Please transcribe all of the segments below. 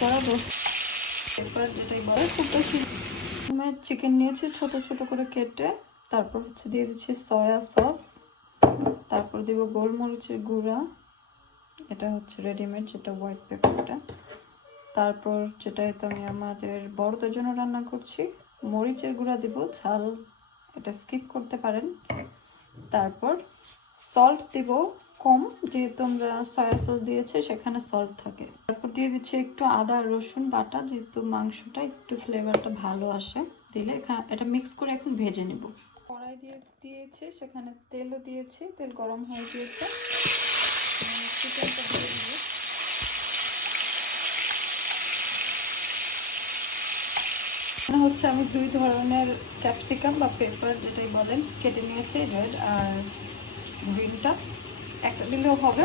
করা এরপর যেটাই বলে খুব বেশি। আমি চিকেন নিয়েছি ছোট ছোট করে কেটে, তারপর হচ্ছে দিয়ে দিচ্ছি সয়া সস, তারপর দিব গোলমরিচের গুঁড়া, এটা হচ্ছে রেডিমেড যেটা হোয়াইট পেপারটা, তারপর যেটা তো আমি আমাদের বড়দের জন্য রান্না করছি মরিচের গুঁড়া দিব, ঝাল এটা স্কিপ করতে পারেন। তারপর সল্ট দিব কম, যেহেতু আমরা সয়া সস দিয়েছি সেখানে সল্ট থাকে। তারপর দিয়ে দিচ্ছি একটু আদা রসুন বাটা, যেহেতু মাংসটা একটু ফ্লেভারটা ভালো আসে দিলে। এটা মিক্স করে এখন ভেজে নিব। কড়াই দিয়েছি, সেখানে তেলও দিয়েছি, তেল গরম হয়ে গিয়েছে, চিকেনটা দিয়ে দিব। হচ্ছে আমি দুই ধরনের ক্যাপসিকাম বা পেপার যেটাই বলেন কেটে নিয়েছি, রেড আর গ্রিনটা, একটা দিলেও হবে।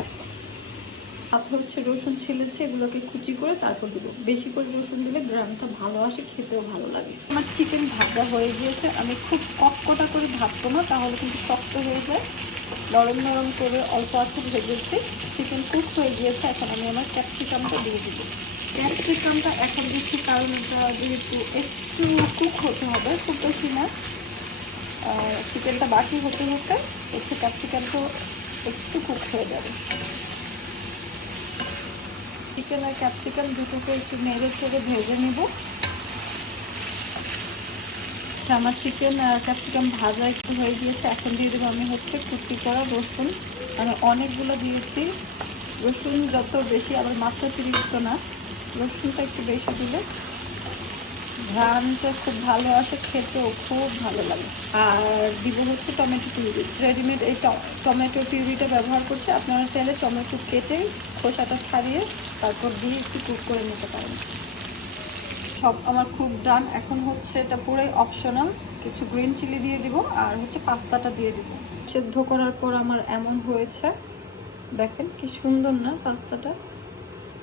সাথে হচ্ছে রসুন ছিলেছে, এগুলোকে কুচি করে তারপর দেবো। বেশি করে রসুন দিলে গ্রামটা ভালো আসে, খেতেও ভালো লাগে। আমার চিকেন ভাজা হয়ে গিয়েছে, আমি খুব কটকটা করে ভাজবো না, তাহলে কিন্তু শক্ত হয়ে যায়। নরম নরম করে অল্প আছে ভেজেছি, চিকেন কুক হয়ে গিয়েছে। এখন আমি আমার ক্যাপসিকামটা দিয়ে দিব। ক্যাপসিকামটা এখন দিচ্ছি কারণ এটা যেহেতু একটু কুক হতে হবে, খুব বেশি না। চিকেনটা বাকি হতে হতে হচ্ছে ক্যাপসিকামটা একটু কুক হয়ে যাবে। চিকেন আর ক্যাপসিকাম দুটোকে একটু নেড়ে চেড়ে ভেজে নিব। আমার চিকেন আর ক্যাপসিকাম ভাজা একটু হয়ে গিয়েছে, এখন দিয়ে দেবো আমি হচ্ছে কুচি করা রসুন। আমি অনেকগুলো দিয়েছি, রসুন যত বেশি আবার মাত্রাতিরিক্ত না, রসুনটা একটু বেশি দিলে ঘ্রাণটা খুব ভালো আসে, খেতেও খুব ভালো লাগে। আর দিব হচ্ছে টমেটো পিউরি, রেডিমেড এই টমেটো পিউরিটা ব্যবহার করছি। আপনারা চাইলে টমেটো কেটে খোসাটা ছাড়িয়ে তারপর দিয়ে একটু কুক করে নিতে পারেন। সব আমার খুব ডান। এখন হচ্ছে এটা পুরোই অপশনাল, কিছু গ্রিন চিলি দিয়ে দিব আর হচ্ছে পাস্তাটা দিয়ে দিব। সেদ্ধ করার পর আমার এমন হয়েছে, দেখেন কি সুন্দর না পাস্তাটা।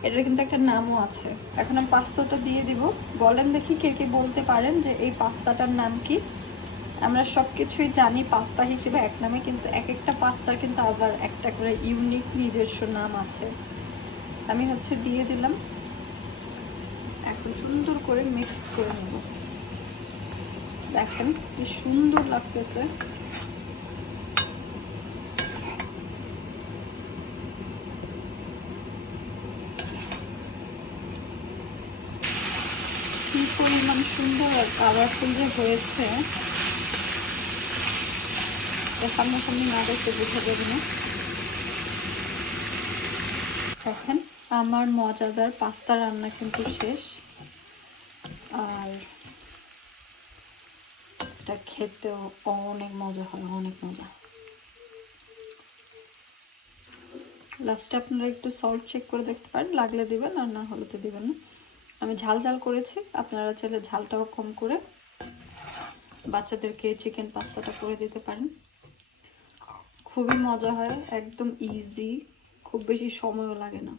এটার কিন্তু একটা নামও আছে। এখন আমি পাস্তাটা দিয়ে দিব। বলেন দেখি কে কে বলতে পারেন যে এই পাস্তাটার নাম কি। আমরা সবকিছুই জানি পাস্তা হিসেবে এক নামে, কিন্তু এক একটা পাস্তার কিন্তু আবার একটা করে ইউনিক নিজস্ব নাম আছে। আমি হচ্ছে দিয়ে দিলাম, এখন সুন্দর করে মিক্স করে নেব। দেখেন কি সুন্দর লাগতেছে। কি পরিমাণ সুন্দর আর কালারফুল যে হয়েছে, সামনাসামনি না দেখতে বোঝা যাবে না। দেখেন আমার মজাদার পাস্তা রান্না কিন্তু শেষ, আর এটা খেতেও অনেক মজা হয়, অনেক মজা। লাস্টে আপনারা একটু সল্ট চেক করে দেখতে পারেন, লাগলে দিবেন আর না হলে তো দিবেন না। আমি ঝাল ঝাল করেছি, আপনারা চাইলে ঝালটাও কম করে বাচ্চাদেরকে চিকেন পাস্তাটা করে দিতে পারেন। খুবই মজা হয়, একদম ইজি, খুব বেশি সময়ও লাগে না।